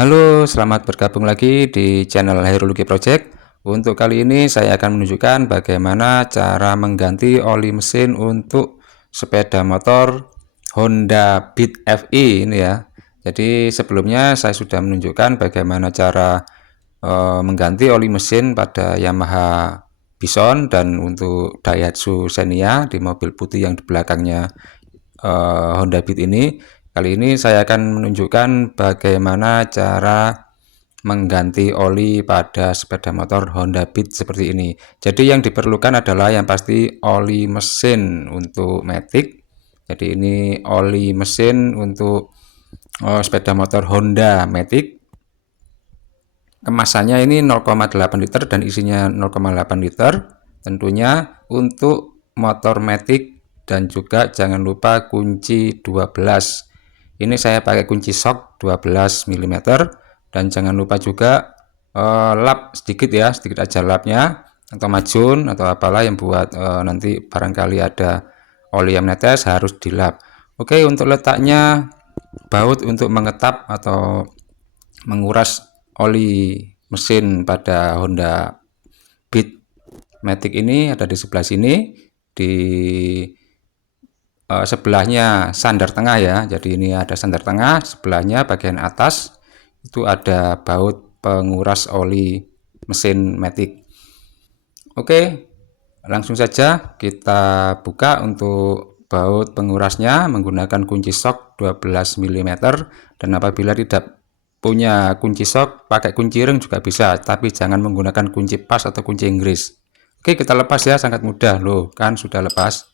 Halo, selamat bergabung lagi di channel Hairuluki Project. Untuk kali ini saya akan menunjukkan bagaimana cara mengganti oli mesin untuk sepeda motor Honda Beat FE ini ya. Jadi sebelumnya saya sudah menunjukkan bagaimana cara mengganti oli mesin pada Yamaha Bison dan untuk Daihatsu Xenia di mobil putih yang di belakangnya Honda Beat ini. Kali ini saya akan menunjukkan bagaimana cara mengganti oli pada sepeda motor Honda Beat seperti ini. Jadi yang diperlukan adalah yang pasti oli mesin untuk Matic. Jadi ini oli mesin untuk sepeda motor Honda Matic. Kemasannya ini 0,8 liter dan isinya 0,8 liter. Tentunya untuk motor Matic dan juga jangan lupa kunci 12. Ini saya pakai kunci shock 12 mm dan jangan lupa juga lap sedikit ya, sedikit aja lapnya atau majun atau apalah yang buat nanti barangkali ada oli yang menetes harus dilap. Oke, untuk letaknya baut untuk mengetap atau menguras oli mesin pada Honda Beat Matic ini ada di sebelah sini, di sebelahnya sandar tengah ya. Jadi ini ada sandar tengah, sebelahnya bagian atas itu ada baut penguras oli mesin Matic. Oke, langsung saja kita buka untuk baut pengurasnya menggunakan kunci shock 12 mm dan apabila tidak punya kunci shock pakai kunci ring juga bisa, tapi jangan menggunakan kunci pas atau kunci Inggris. Oke, kita lepas ya, sangat mudah loh, kan sudah lepas.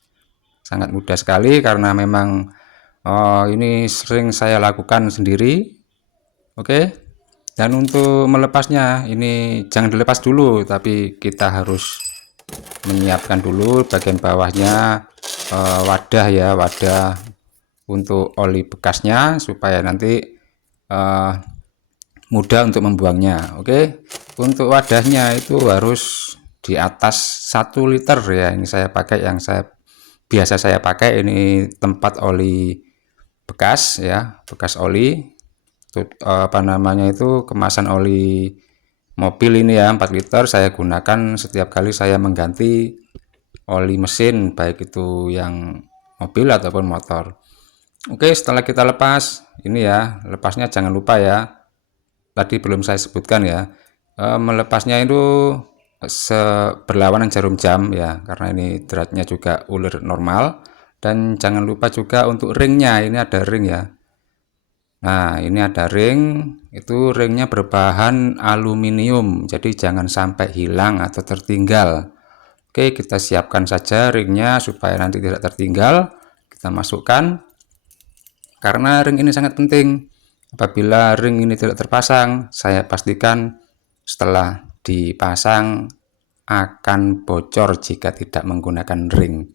Sangat mudah sekali karena memang ini sering saya lakukan sendiri. Oke, dan untuk melepasnya ini jangan dilepas dulu, tapi kita harus menyiapkan dulu bagian bawahnya wadah ya, wadah untuk oli bekasnya supaya nanti mudah untuk membuangnya. Oke, untuk wadahnya itu harus di atas 1 liter ya. Ini saya pakai yang biasa saya pakai, ini tempat oli bekas ya, bekas oli itu apa namanya itu kemasan oli mobil ini ya, 4 liter saya gunakan setiap kali saya mengganti oli mesin baik itu yang mobil ataupun motor. Oke, setelah kita lepas ini ya, lepasnya jangan lupa ya, tadi belum saya sebutkan ya, melepasnya itu berlawanan jarum jam ya, karena ini derajatnya juga ulir normal. Dan jangan lupa juga untuk ringnya, ini ada ring ya. Nah, ini ada ring, itu ringnya berbahan aluminium, jadi jangan sampai hilang atau tertinggal. Oke, kita siapkan saja ringnya supaya nanti tidak tertinggal. Kita masukkan, karena ring ini sangat penting. Apabila ring ini tidak terpasang, saya pastikan setelah dipasang akan bocor jika tidak menggunakan ring.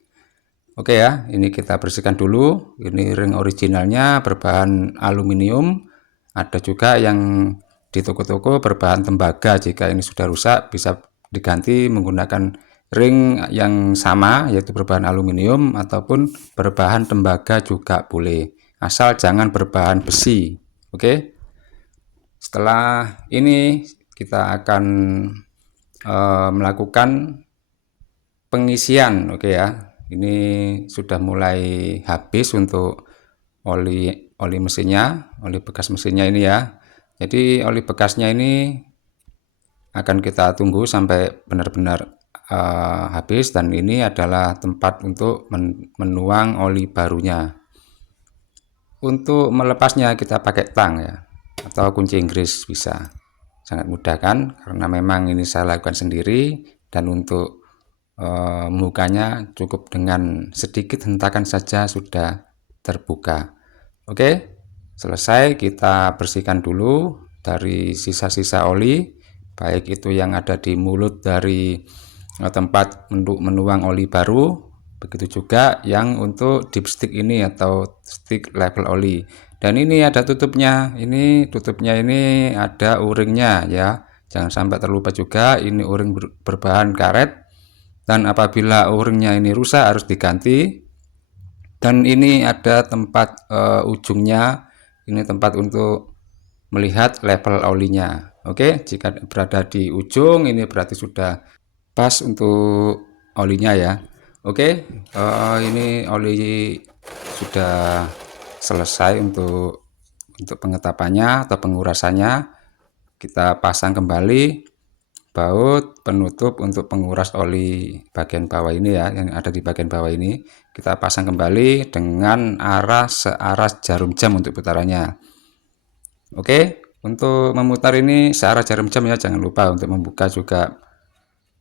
Oke ya, ini kita bersihkan dulu. Ini ring originalnya berbahan aluminium. Ada juga yang di toko-toko berbahan tembaga. Jika ini sudah rusak bisa diganti menggunakan ring yang sama yaitu berbahan aluminium ataupun berbahan tembaga juga boleh. Asal jangan berbahan besi. Oke. Setelah ini kita akan melakukan pengisian. Oke ya, ini sudah mulai habis untuk oli mesinnya, oli bekas mesinnya ini ya. Jadi oli bekasnya ini akan kita tunggu sampai benar-benar habis, dan ini adalah tempat untuk menuang oli barunya. Untuk melepasnya kita pakai tang ya, atau kunci Inggris bisa. Sangat mudah kan, karena memang ini saya lakukan sendiri. Dan untuk mukanya cukup dengan sedikit hentakan saja sudah terbuka. Oke, selesai. Kita bersihkan dulu dari sisa-sisa oli, baik itu yang ada di mulut dari tempat untuk menuang oli baru, begitu juga yang untuk dipstick ini atau stick level oli. Dan ini ada tutupnya, ini tutupnya ini ada o-ringnya ya, jangan sampai terlupa juga, ini o-ring berbahan karet. Dan apabila o-ringnya ini rusak harus diganti. Dan ini ada tempat ujungnya, ini tempat untuk melihat level olinya. Oke, jika berada di ujung ini berarti sudah pas untuk olinya ya. Oke, ini oli sudah selesai untuk pengetapannya atau pengurasannya. Kita pasang kembali baut penutup untuk penguras oli bagian bawah ini ya, yang ada di bagian bawah ini. Kita pasang kembali dengan searah jarum jam untuk putarannya. Oke, untuk memutar ini searah jarum jam ya, jangan lupa untuk membuka juga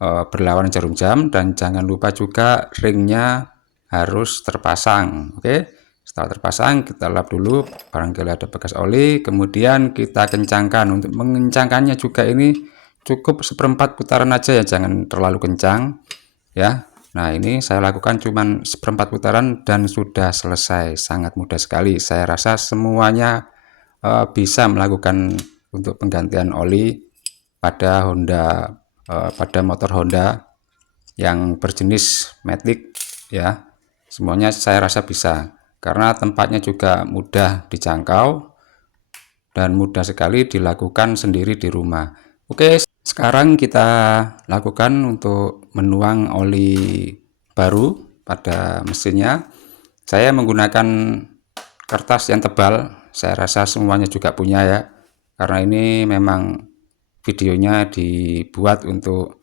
berlawanan jarum jam, dan jangan lupa juga ringnya harus terpasang. Oke, setelah terpasang kita lap dulu barangkali ada bekas oli, kemudian kita kencangkan. Untuk mengencangkannya juga ini cukup seperempat putaran aja ya, jangan terlalu kencang ya. Nah, ini saya lakukan cuman seperempat putaran dan sudah selesai. Sangat mudah sekali. Saya rasa semuanya bisa melakukan untuk penggantian oli pada pada motor Honda yang berjenis Matic ya. Semuanya saya rasa bisa, karena tempatnya juga mudah dijangkau dan mudah sekali dilakukan sendiri di rumah. Oke, sekarang kita lakukan untuk menuang oli baru pada mesinnya. Saya menggunakan kertas yang tebal, saya rasa semuanya juga punya ya, karena ini memang videonya dibuat untuk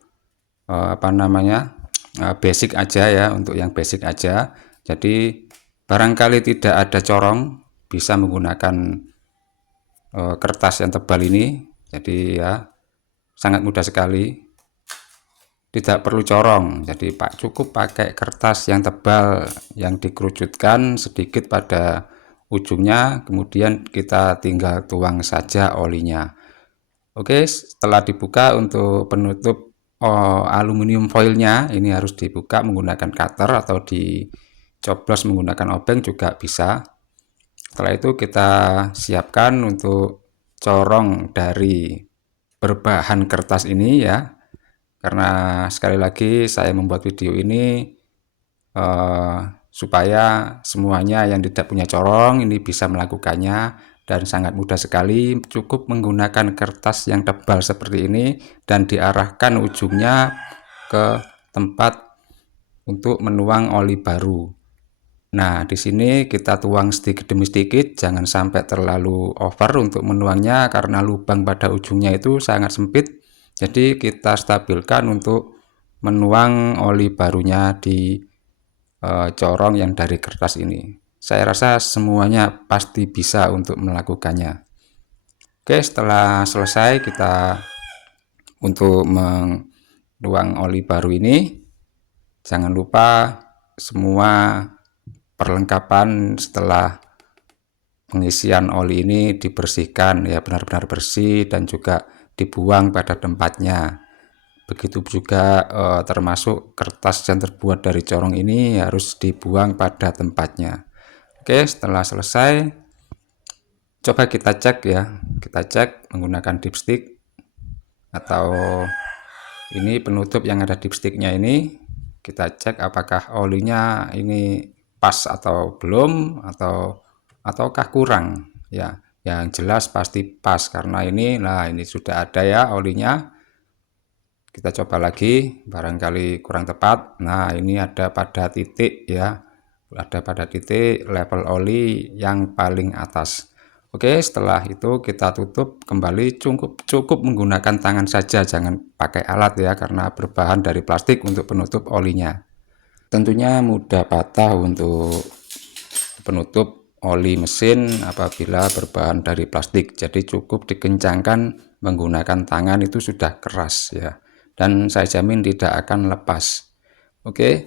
basic aja ya, untuk yang basic aja. Jadi barangkali tidak ada corong, bisa menggunakan kertas yang tebal ini. Jadi ya sangat mudah sekali, tidak perlu corong. Jadi cukup pakai kertas yang tebal yang dikerucutkan sedikit pada ujungnya, kemudian kita tinggal tuang saja olinya. Oke, setelah dibuka untuk penutup aluminium foilnya ini harus dibuka menggunakan cutter atau dicoblos menggunakan obeng juga bisa. Setelah itu kita siapkan untuk corong dari berbahan kertas ini ya, karena sekali lagi saya membuat video ini supaya semuanya yang tidak punya corong ini bisa melakukannya, dan sangat mudah sekali. Cukup menggunakan kertas yang tebal seperti ini dan diarahkan ujungnya ke tempat untuk menuang oli baru. Nah, di sini kita tuang sedikit demi sedikit, jangan sampai terlalu over untuk menuangnya karena lubang pada ujungnya itu sangat sempit. Jadi kita stabilkan untuk menuang oli barunya di corong yang dari kertas ini. Saya rasa semuanya pasti bisa untuk melakukannya. Oke, setelah selesai kita untuk menuang oli baru ini, jangan lupa semua perlengkapan setelah pengisian oli ini dibersihkan ya, benar-benar bersih dan juga dibuang pada tempatnya. Begitu juga termasuk kertas yang terbuat dari corong ini harus dibuang pada tempatnya. Oke, setelah selesai coba kita cek ya, kita cek menggunakan dipstick atau ini penutup yang ada dipsticknya ini. Kita cek apakah olinya ini pas atau belum, ataukah kurang ya. Yang jelas pasti pas karena ini, nah ini sudah ada ya olinya. Kita coba lagi, barangkali kurang tepat. Nah, ini ada pada titik ya, ada pada titik level oli yang paling atas. Oke, setelah itu kita tutup kembali, cukup menggunakan tangan saja, jangan pakai alat ya, karena berbahan dari plastik untuk penutup olinya. Tentunya mudah patah untuk penutup oli mesin apabila berbahan dari plastik, jadi cukup dikencangkan menggunakan tangan, itu sudah keras ya, dan saya jamin tidak akan lepas. Oke,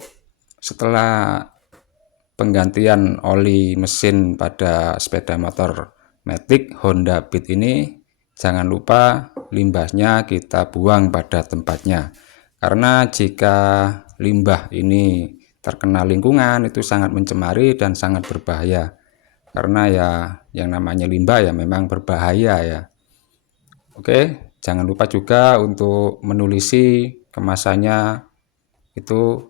setelah penggantian oli mesin pada sepeda motor Matic Honda Beat ini, jangan lupa limbahnya kita buang pada tempatnya, karena jika limbah ini terkena lingkungan itu sangat mencemari dan sangat berbahaya, karena ya yang namanya limbah ya memang berbahaya ya. Oke, jangan lupa juga untuk menulisi kemasannya itu,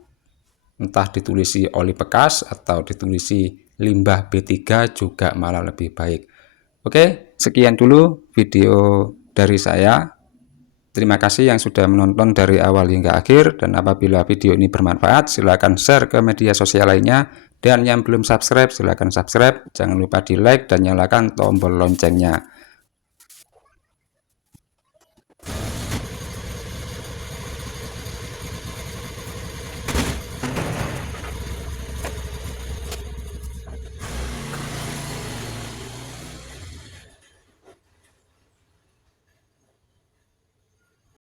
entah ditulisi oli bekas atau ditulisi limbah B3 juga malah lebih baik. Oke, sekian dulu video dari saya. Terima kasih yang sudah menonton dari awal hingga akhir, dan apabila video ini bermanfaat silahkan share ke media sosial lainnya, dan yang belum subscribe silahkan subscribe, jangan lupa di like dan nyalakan tombol loncengnya.